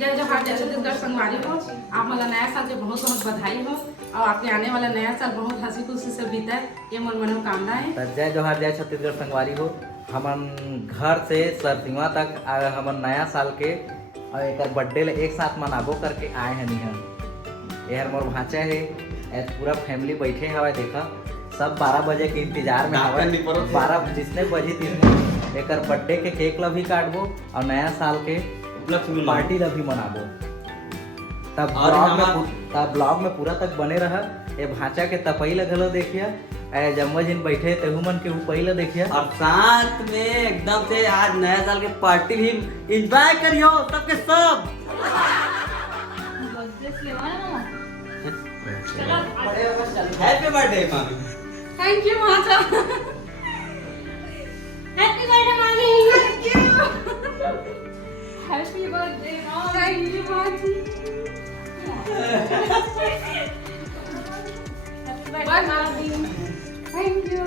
जय जोहार, जय छत्तीसगढ़ संगवारी हो। आप मला नया साल के बहुत बहुत बधाई हो और आपके आने वाला नया साल बहुत हंसी खुशी से बीते, ये मन मनोकामना है। जय जोहार, जय छत्तीसगढ़ संगवारी हो। हमन घर से सरसिंगवा तक हमन नया साल के और एक बर्थडे ले एक साथ मनाबो करके आए हैं। यह मोर भाचा है, पूरा फैमिली बैठे हवा। देखा सब 12 बजे के इंतजार में हवा। 12 जिसने बजे तिसने एक बर्थडे के केक ला भी काटबो और नया साल के पार्टी ला भी मनाबो। तब ब्लॉग में पूरा तक बने रहा। ये भाचा के तपई ला घलो देखिए, जम्मा जिन बैठे तेहू मन के ऊपई ला देखिए। और साथ में एकदम से आज नया साल के पार्टी भी एंजॉय करियो सबके सब। हैप्पी बर्थडे मामी। थैंक यू भाचा। हैप्पी बर्थडे मामी। Thank you. हैप्पी बर्थडे मामी। थैंक यू भाची। बाय मामी। Thank you.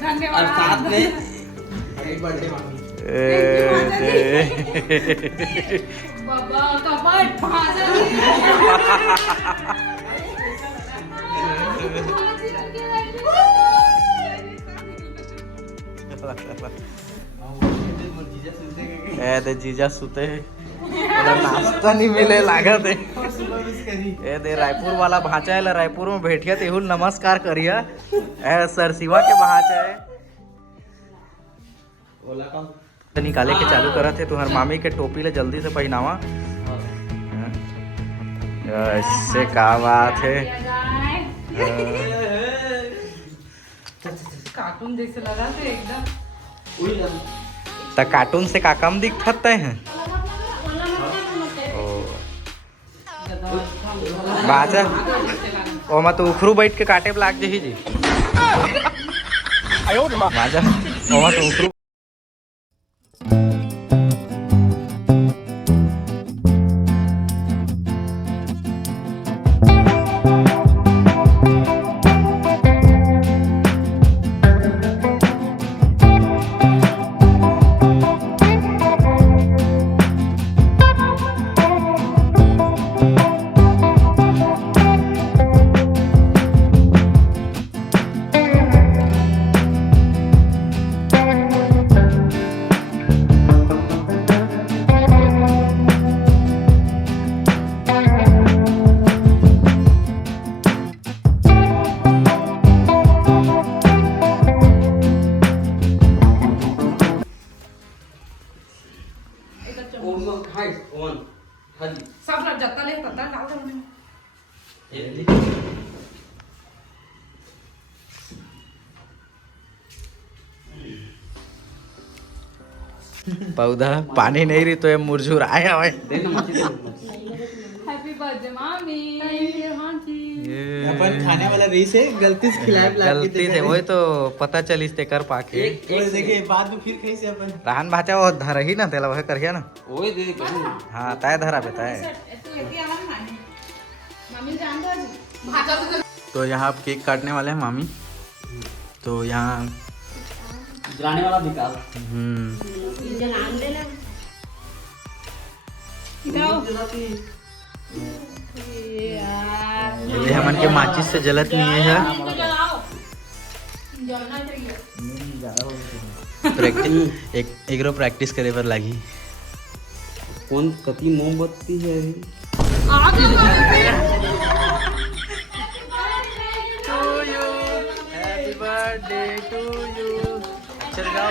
धन्यवाद। और साथ में हैप्पी बर्थडे मामी। बाबा कपट भाजा। दे जीजा सुते है, नाश्ता नहीं मिले लागत है। ए दे रायपुर वाला भाचा है, रायपुर में बैठिया तेहू नमस्कार करिया। सरसिवा के भाचा है, निकाले के चालू करा थे। तुम्हार मामी के टोपी ले जल्दी से पहनावा। इससे का बात है। कार्टून जैसे लगा थे एकदम। तो कार्टून से का कम दिखते हैं। बाजा ओ मत उखरू बैठ के काटे लाग जही जी। बाजा ओ मत उखरू। सब लोग जत्ता ले तत्ता डाल दे उन्हें। पौधा पानी नहीं रही तो ये मुरझुर आया है। हैप्पी बर्थडे मामी। अपन खाने वाला रही से गलती से खिलाए गलती से वही तो पता चली ते कर पाके। और देखिए बाद में फिर कैसे अपन रहन भाचा वो धर ही ना तेला वह करिया ना। ओए दे कहूं हाँ ताय धरा बेताय। मामी जान दो भाजा तो यहाँ आप केक काटने वाले हैं मामी। तो यहाँ गिराने वाला निकाल। जलान देना। ये हमन के माचिस से जलत नहीं है। प्रैक्टिस एक प्रैक्टिस करे पर लगी। कौन कति मोमबत्ती है हैप्पी बर्थडे टू यू। चल जाओ।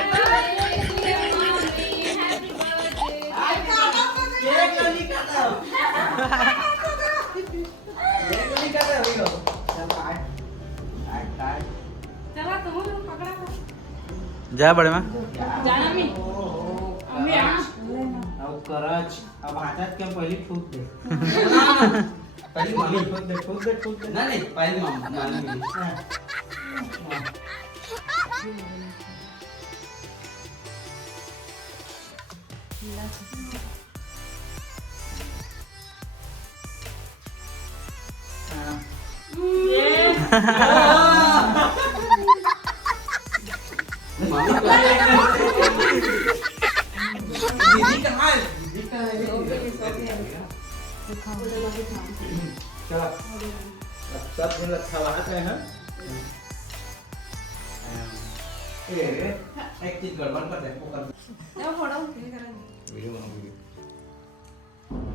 चला तुम पकड़ा जा बड़े माँ जाना मी अम्मी अब कराच अब हाथात के पहले फूक दे। पहले मामी फूक दे नहीं पहले मामी दीदी कहाँ है? दीदी कहाँ है? चला सब दिन खवा के हैं एक चीज गड़बड़ कर दे वो कर वीडियो बनाओ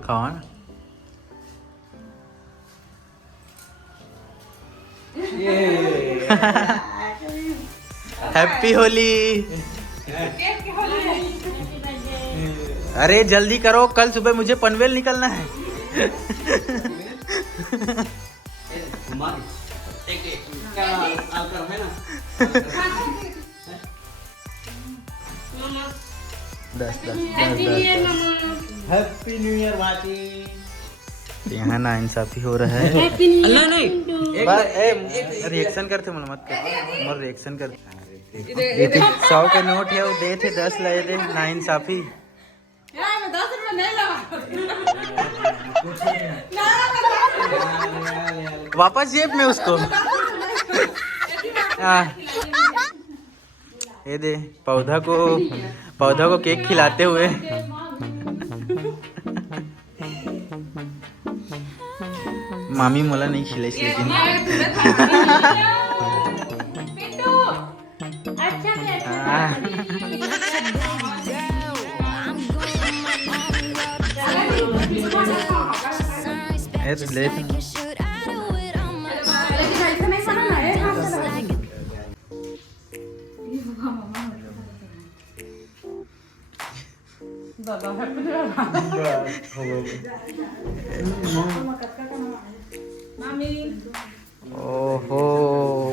कौन ये हैप्पी होली। अरे जल्दी करो, कल सुबह मुझे पनवेल निकलना है। एक क्या आकर है ना 10 हैप्पी न्यू ईयर वाची यहाँ ना इंसाफी हो रहा है। अल्लाह नहीं रिएक्शन करते मन मत कर, मत रिएक्शन कर। 100 के नोट है वो दे थे 10 लाए थे ना इंसाफी। यार मैं 10 रुपए नहीं लगा। वापस जेब में उसको। ये दे पौधा को केक खिलाते हुए। मामी मोला नहीं खिलाई लेकिन ले दादा मामी ओहो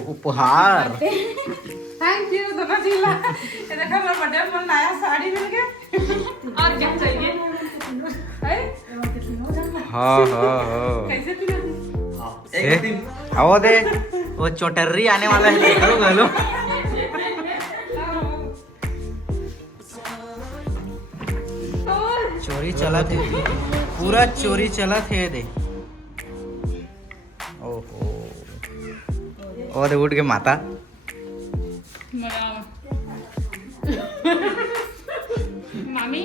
उपहार। थैंक यू दादा जी ला। ये देखो मेरा बर्थडे में नया साड़ी मिल गया। और क्या चाहिए? है? हाँ कैसे पीना? आओ दे वो चोटर्री आने वाला है, देखो गलो। चोरी चला थे, पूरा चोरी चला थे दे। ओहो ओ दे उठ के माता मामी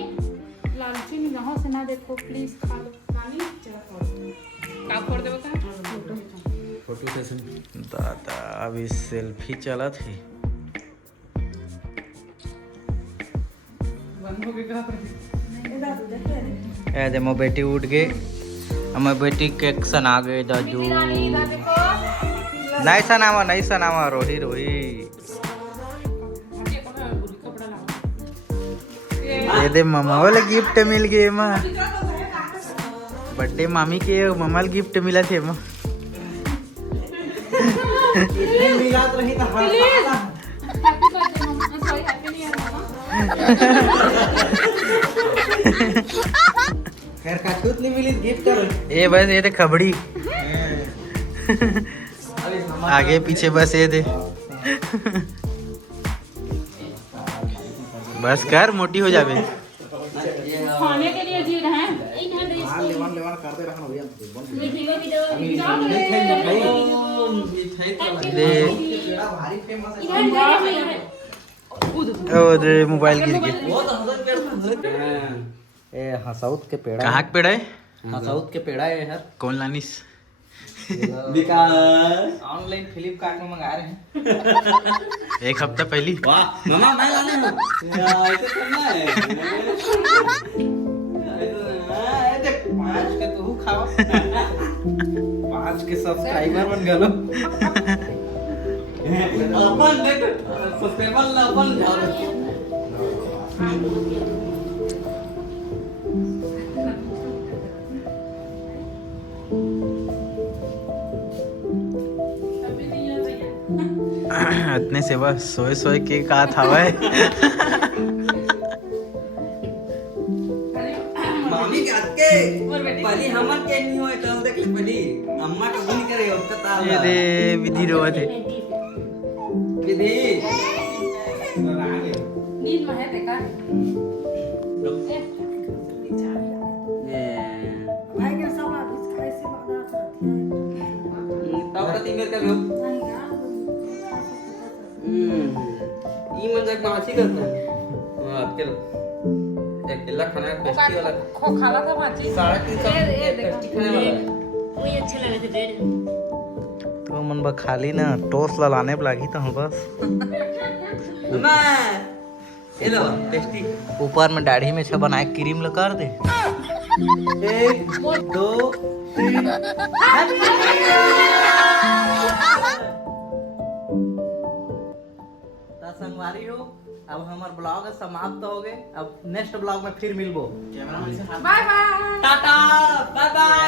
लालची निगाहों से ना देखो प्लीज, खा लो। मामी चला का फोड़ देबो का फोटो सेशन दादा अभी सेल्फी चला थी। बंद हो गया ए दे मो बेटी उठ गई, हमार बेटी केक सना गए दादू। नहीं सनावा रोही ये दे मामा वाला गिफ्ट मिल गए माँ। बर्थडे मामी के मामा गिफ्ट मिला थे माँ। मिलात रही ना हैप्पी बर्थडे मम्मा, सॉरी हैप्पी न्यू ईयर मम्मा। खैर का छूत नहीं मिली गिफ्ट कर ये बस ये थे खबड़ी आगे पीछे बस ये दे। बस कर मोटी हो जावे। खाने के लिए जी रहे हैं लेवन कर दे रहना भैया दे भारी फेमस ओ दे मोबाइल गिर गया। है ए हसाउत के पेड़ा कहाँ के पेड़ा है? साउथ के पेड़ा है यार कौन लानिस? विकास ऑनलाइन फ्लिपकार्ट में मंगा रहे हैं। एक हफ्ता पहले। वाह मामा मैं लाने हूँ ऐसे करना है देख 5 के तू खाओ 5 के सब्सक्राइबर बन गलो अपन देख सब्सक्राइबर ला अपन जाओ इतने सेवा सोए के का था भाई। मामी के हाथ के पहले हमर के नहीं होए तो देख ले पहले अम्मा के गुण करे उसका ताल ये दे विधि रोवा थे। विधि नींद में है देखा भाई के सब ऐसे बात तब कति मेरे का भेव ई म्हणजे काची करता हां चल एक इल्ला खाना टेस्टी वाला खो खाला था माची 350 ये देखो। टेस्टी खाने वाला है। वही अच्छा लगा था रेड तो मन बा खाली ना टोस्ट लाने पे लगी तो बस अम्मा ये लो टेस्टी ऊपर में दाढ़ी में छा बनाए क्रीम लगा दे 1 2 3 संगवारी हो अब हमार ब्लॉग समाप्त हो गए अब नेक्स्ट ब्लॉग में फिर मिलबो कैमरा मैन से हाथ bye bye tata bye bye